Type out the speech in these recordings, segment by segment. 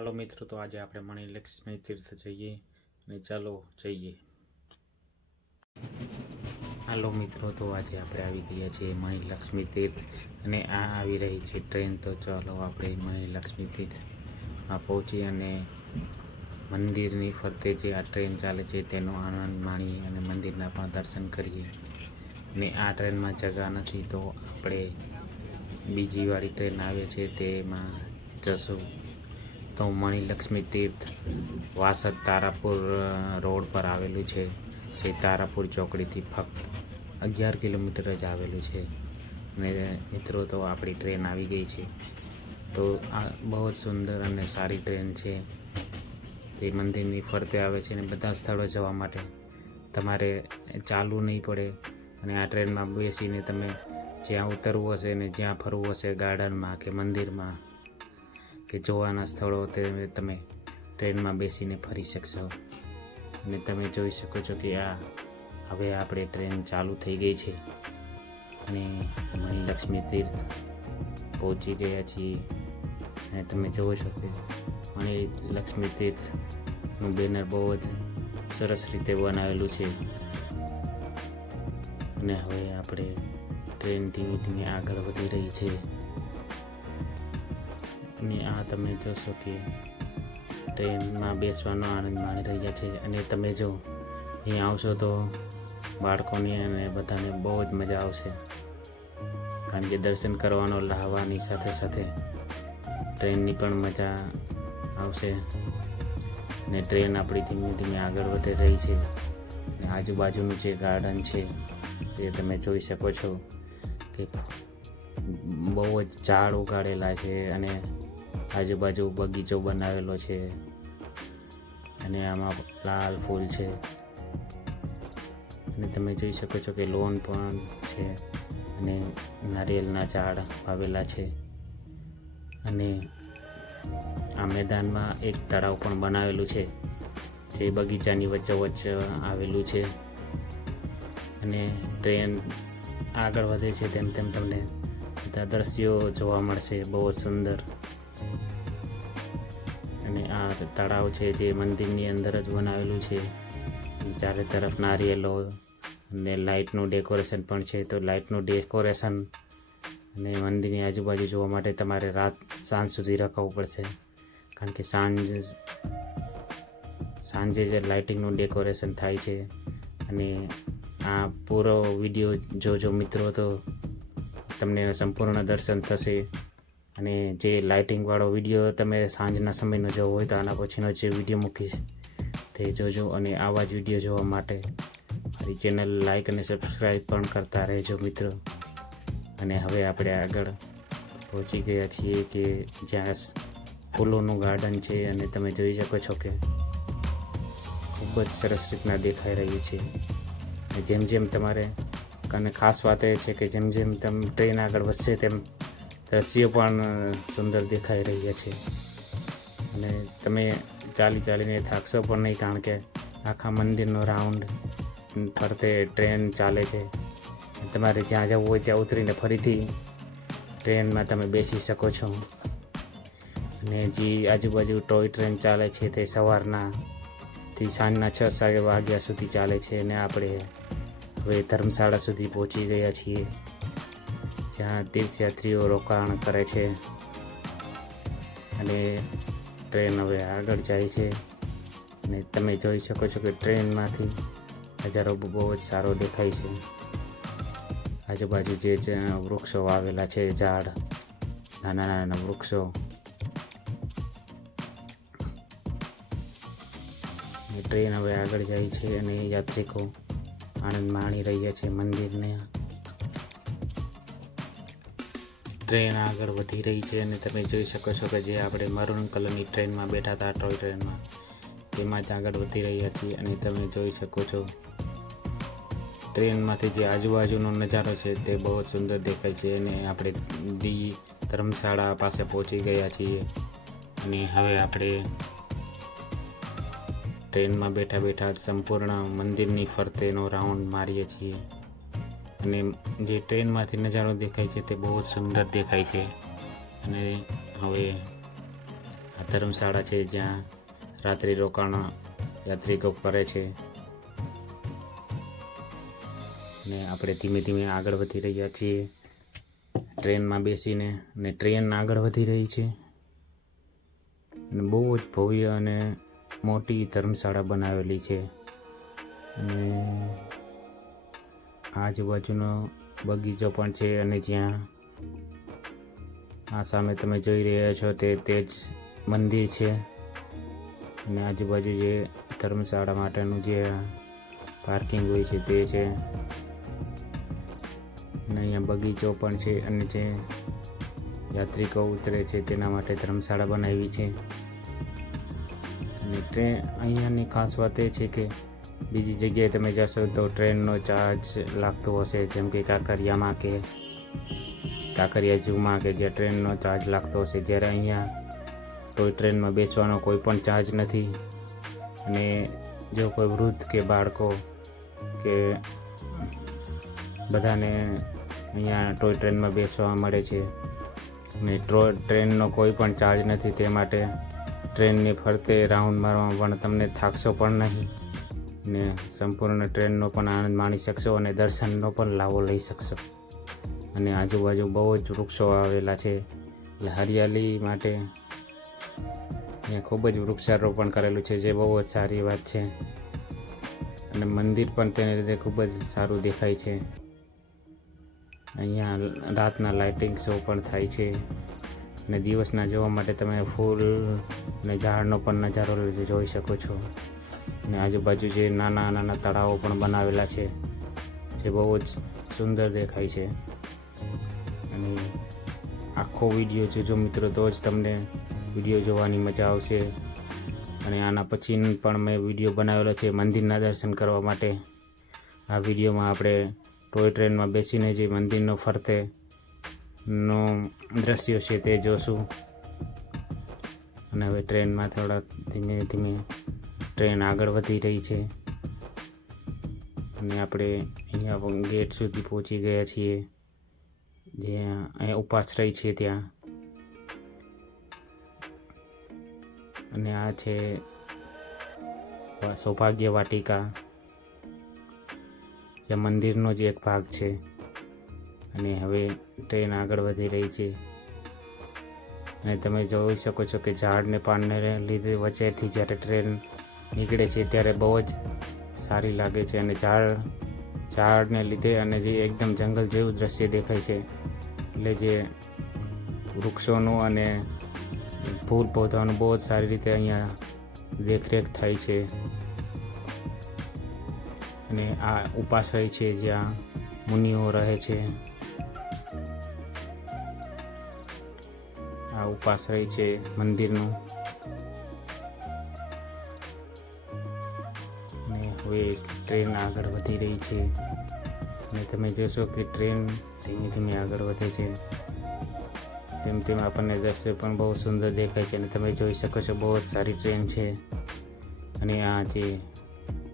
હાલો મિત્રો, તો આજે આપણે મણિલક્ષ્મી તીર્થ જઈએ અને ચાલો જઈએ. હાલો મિત્રો, તો આજે આપણે આવી ગયા છીએ મણિલક્ષ્મી તીર્થ અને આ આવી રહી છે ટ્રેન. તો ચાલો આપણે મણિલક્ષ્મી તીર્થમાં પહોંચી અને મંદિરની ફરતે જે આ ટ્રેન ચાલે છે તેનો આનંદ માણીએ અને મંદિરના પણ દર્શન કરીએ. અને આ ટ્રેનમાં જગા નથી તો આપણે બીજી વાળી ટ્રેન આવે છે તેમાં જશું. તો મણિલક્ષ્મી તીર્થ વાસદ તારાપુર રોડ પર આવેલું છે, જે તારાપુર ચોકડીથી ફક્ત 11 કિલોમીટર જ આવેલું છે. અને મિત્રો, તો આપણી ટ્રેન આવી ગઈ છે. તો આ બહુ જ સુંદર અને સારી ટ્રેન છે. તે મંદિરની ફરતે આવે છે અને બધા સ્થળો જવા માટે તમારે ચાલવું નહીં પડે. અને આ ટ્રેનમાં બેસીને તમે જ્યાં ઉતરવું હશે ને જ્યાં ફરવું હશે, ગાર્ડનમાં કે મંદિરમાં કે જોવાના સ્થળો, તે તમે ટ્રેનમાં બેસીને ફરી શકશો. અને તમે જોઈ શકો છો કે હવે આપણે ટ્રેન ચાલુ થઈ ગઈ છે અને મણિલક્ષ્મી તીર્થ પહોંચી ગયા છીએ. અને તમે જુઓ છો કે મણિલક્ષ્મી તીર્થનું બેનર બહુ જ સરસ રીતે બનાવેલું છે. અને હવે આપણે ટ્રેન ધીમે ધીમે આગળ વધી રહી છે. અને આ તમે જોશો કે ટ્રેનમાં બેસવાનો આનંદ માણી રહ્યા છે. અને તમે જો અહીં આવશો તો બાળકોની અને બધાને બહુ જ મજા આવશે, કારણ કે દર્શન કરવાનો લાવવાની સાથે સાથે ટ્રેનની પણ મજા આવશે. અને ટ્રેન આપણી ધીમે ધીમે આગળ વધી રહી છે. અને આજુબાજુનું જે ગાર્ડન છે તે તમે જોઈ શકો છો કે બહુ જ ઝાડ ઉગાડેલા છે અને આજુબાજુ બગીચો બનાવેલો છે. અને આમાં લાલ ફૂલ છે. અને તમે જોઈ શકો છો કે લોન પણ છે અને નારિયેળના ઝાડ વાવેલા છે. અને આ મેદાનમાં એક તળાવ પણ બનાવેલું છે, જે બગીચાની વચ્ચોવચ્ચ આવેલું છે. અને ટ્રેન આગળ વધે છે તેમ તેમ તમને બધા દ્રશ્યો જોવા મળશે, બહુ સુંદર. અને આ તળાવ છે જે મંદિરની અંદર જ બનાવેલું છે. ચારે તરફ નારિયેલો અને લાઇટનું ડેકોરેશન પણ છે. તો લાઇટનું ડેકોરેશન અને મંદિરની આજુબાજુ જોવા માટે તમારે સાંજ સુધી રોકાવું પડશે, કારણ કે સાંજે જ લાઇટિંગનું ડેકોરેશન થાય છે. અને આ પૂરો વિડીયો જોજો મિત્રો, તો તમને સંપૂર્ણ દર્શન થશે. અને જે લાઇટિંગવાળો વિડીયો તમે સાંજના સમયનો જોવો હોય તો આના પછીનો જે વિડીયો મૂકીશ તે જોજો. અને આવા જ વિડીયો જોવા માટે મારી ચેનલ લાઇક અને સબસ્ક્રાઈબ પણ કરતા રહેજો મિત્રો. અને હવે આપણે આગળ પહોંચી ગયા છીએ કે જ્યાં ફૂલોનું ગાર્ડન છે. અને તમે જોઈ શકો છો કે ખૂબ જ સરસ રીતના દેખાઈ રહ્યું છે. જેમ જેમ તમારે અને ખાસ વાત એ છે કે જેમ જેમ તમે ટ્રેન આગળ વધશે તેમ દ્રશ્યો પણ સુંદર દેખાઈ રહ્યા છે. અને તમે ચાલીને થાકશો પણ નહીં, કારણ કે આખા મંદિરનો રાઉન્ડ ફરતે ટ્રેન ચાલે છે. તમારે જ્યાં જવું હોય ત્યાં ઉતરીને ફરીથી ટ્રેનમાં તમે બેસી શકો છો. અને જે આજુબાજુ ટોય ટ્રેન ચાલે છે તે સવારનાથી સાંજના 6 વાગ્યા સુધી ચાલે છે. અને આપણે હવે ધર્મશાળા સુધી પહોંચી ગયા છીએ, જ્યાં તીર્થયાત્રીઓ રોકાણ કરે છે. અને ટ્રેન હવે આગળ જાય છે. અને તમે જોઈ શકો છો કે ટ્રેનમાંથી નજારો બહુ જ સારો દેખાય છે. આજુબાજુ જે વૃક્ષો વાવેલા છે, ઝાડ, નાના નાના વૃક્ષો. ટ્રેન હવે આગળ જાય છે અને યાત્રિકો આનંદ માણી રહ્યા છે મંદિરને. ટ્રેન આગળ વધી રહી છે અને તમે જોઈ શકો છો કે જે આપણે મરૂન કલરની ટ્રેનમાં બેઠા હતા, ટોય ટ્રેનમાં, તેમાં જ આગળ વધી રહ્યા છીએ. અને તમે જોઈ શકો છો ટ્રેનમાંથી જે આજુબાજુનો નજારો છે તે બહુ જ સુંદર દેખાય છે. અને આપણે ધર્મશાળા પાસે પહોંચી ગયા છીએ. અને હવે આપણે ટ્રેનમાં બેઠા બેઠા સંપૂર્ણ મંદિરની ફરતેનો રાઉન્ડ મારીએ છીએ. અને જે ટ્રેનમાંથી નજારો દેખાય છે તે બહુ જ સુંદર દેખાય છે. અને હવે આ ધર્મશાળા છે જ્યાં રાત્રિ રોકાણ યાત્રિકો કરે છે. ને આપણે ધીમે ધીમે આગળ વધી રહ્યા છીએ ટ્રેનમાં બેસીને. અને ટ્રેન આગળ વધી રહી છે અને બહુ જ ભવ્ય અને મોટી ધર્મશાળા બનાવેલી છે. અને આજુબાજુનો બગીચો પણ છે. અને જ્યાં આ સામે તમે જોઈ રહ્યા છો તે જ મંદિર છે. અને આજુબાજુ જે ધર્મશાળા માટેનું જે પાર્કિંગ હોય છે તે છે. અને અહીંયા બગીચો પણ છે. અને જે યાત્રિકો ઉતરે છે તેના માટે ધર્મશાળા બનાવી છે. અને અહીંયાની ખાસ વાત એ છે કે બીજી જગ્યાએ તમે જશો તો ટ્રેનનો ચાર્જ લાગતો હશે, જેમ કે કાંકરિયા ઝૂમાં કે જ્યાં ટ્રેનનો ચાર્જ લાગતો હશે. જ્યારે અહીંયા ટોય ટ્રેનમાં બેસવાનો કોઈ પણ ચાર્જ નથી. અને જો કોઈ વૃદ્ધ કે બાળકો કે બધાને અહીંયા ટોય ટ્રેનમાં બેસવા મળે છે. અને ટ્રેનનો કોઈ પણ ચાર્જ નથી, તે માટે ટ્રેનની ફરતે રાઉન્ડ મારવામાં પણ તમને થાકશો પણ નહીં. ને સંપૂર્ણ ટ્રેનનો પણ આનંદ માણી શકશો અને દર્શનનો પણ લાવો લઈ શકશો. અને આજુબાજુ બહુ જ વૃક્ષો આવેલા છે, એટલે હરિયાળી માટે અહીંયા ખૂબ જ વૃક્ષારોપણ કરેલું છે, જે બહુ જ સારી વાત છે. અને મંદિર પણ તેને લીધે ખૂબ જ સારું દેખાય છે. અહીંયા રાતના લાઇટિંગ શો પણ થાય છે. અને દિવસના જોવા માટે તમે ફૂલ અને ઝાડનો પણ નજારો જોઈ શકો છો. અને આજુબાજુ જે નાના નાના તળાવો પણ બનાવેલા છે, જે બહુ જ સુંદર દેખાય છે. અને આખો વિડીયો જોજો મિત્રો, તો જ તમને વિડીયો જોવાની મજા આવશે. અને આના પછી પણ મેં વિડીયો બનાવેલો છે મંદિરના દર્શન કરવા માટે. આ વિડીયોમાં આપણે ટોય ટ્રેનમાં બેસીને જે મંદિરનો ફરતેનો દ્રશ્યો છે તે જોશું. અને હવે ટ્રેનમાં થોડા ધીમે ધીમે ટ્રેન આગળ વધી રહી છે. અને આપણે અહીંયા ગેટ સુધી પહોંચી ગયા છીએ, જે અહીંયા ઉપાશ્રય છે ત્યાં. અને આ છે સૌભાગ્ય વાટિકા, જે મંદિરનો જ એક ભાગ છે. અને હવે ટ્રેન આગળ વધી રહી છે. અને તમે જોઈ શકો છો કે ઝાડને પાનને લીધે વચ્ચેથી જ્યારે ટ્રેન નીકળે છે ત્યારે બહુ જ સારી લાગે છે. અને ઝાડને લીધે અને જે એકદમ જંગલ જેવું દ્રશ્ય દેખાય છે. એટલે જે વૃક્ષોનું અને ફૂલ પૌધાનું બહુ જ સારી રીતે અહીંયા દેખરેખ થાય છે. અને આ ઉપાશ્રય છે જ્યાં મુનિઓ રહે છે. આ ઉપાશ્રય છે મંદિરનું. અને હવે ટ્રેન આગળ વધી રહી છે. અને તમે જોશો કે ટ્રેન ધીમે ધીમે આગળ વધે છે, તેમ તેમ આપણને દ્રશ્ય પણ બહુ સુંદર દેખાય છે. અને તમે જોઈ શકો છો બહુ જ સારી ટ્રેન છે. અને આ જે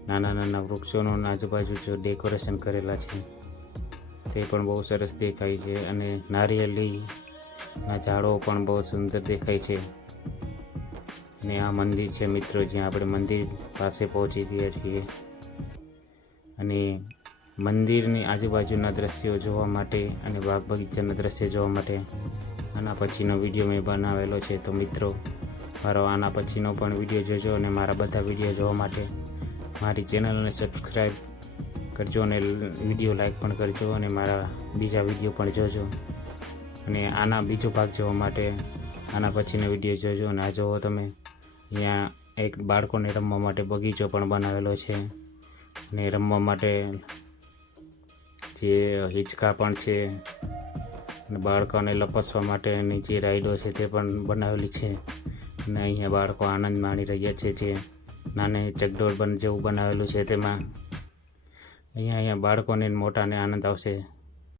નાના નાના વૃક્ષોનું આજુબાજુ જો ડેકોરેશન કરેલા છે તે પણ બહુ સરસ દેખાય છે. અને નારિયેળીના ઝાડો પણ બહુ સુંદર દેખાય છે. અને આ મંદિર છે મિત્રો, જ્યાં આપણે મંદિર પાસે પહોંચી ગયા છીએ. અને મંદિરની આજુબાજુના દ્રશ્યો જોવા માટે અને બાગ બગીચાના દ્રશ્યો જોવા માટે આના પછીનો વિડીયો મેં બનાવેલો છે. તો મિત્રો મારો આના પછીનો પણ વિડીયો જોજો. અને મારા બધા વિડીયો જોવા માટે મારી ચેનલને સબસ્ક્રાઈબ કરજો અને વિડીયો લાઈક પણ કરજો. અને મારા બીજા વિડીયો પણ જોજો. અને આના બીજો ભાગ જોવા માટે આના પછીનો વિડીયો જોજો. અને આ જુઓ તમે, અહીંયા એક બાળકોને રમવા માટે બગીચો પણ બનાવેલો છે. અને રમવા માટે જે હિંચકા પણ છે. અને બાળકોને લપસવા માટેની જે રાઈડો છે તે પણ બનાવેલી છે. અને અહીંયા બાળકો આનંદ માણી રહ્યા છે. જે નાની ચકડોળ જેવું બનાવેલું છે તેમાં અહીંયા બાળકોને મોટાને આનંદ આવશે.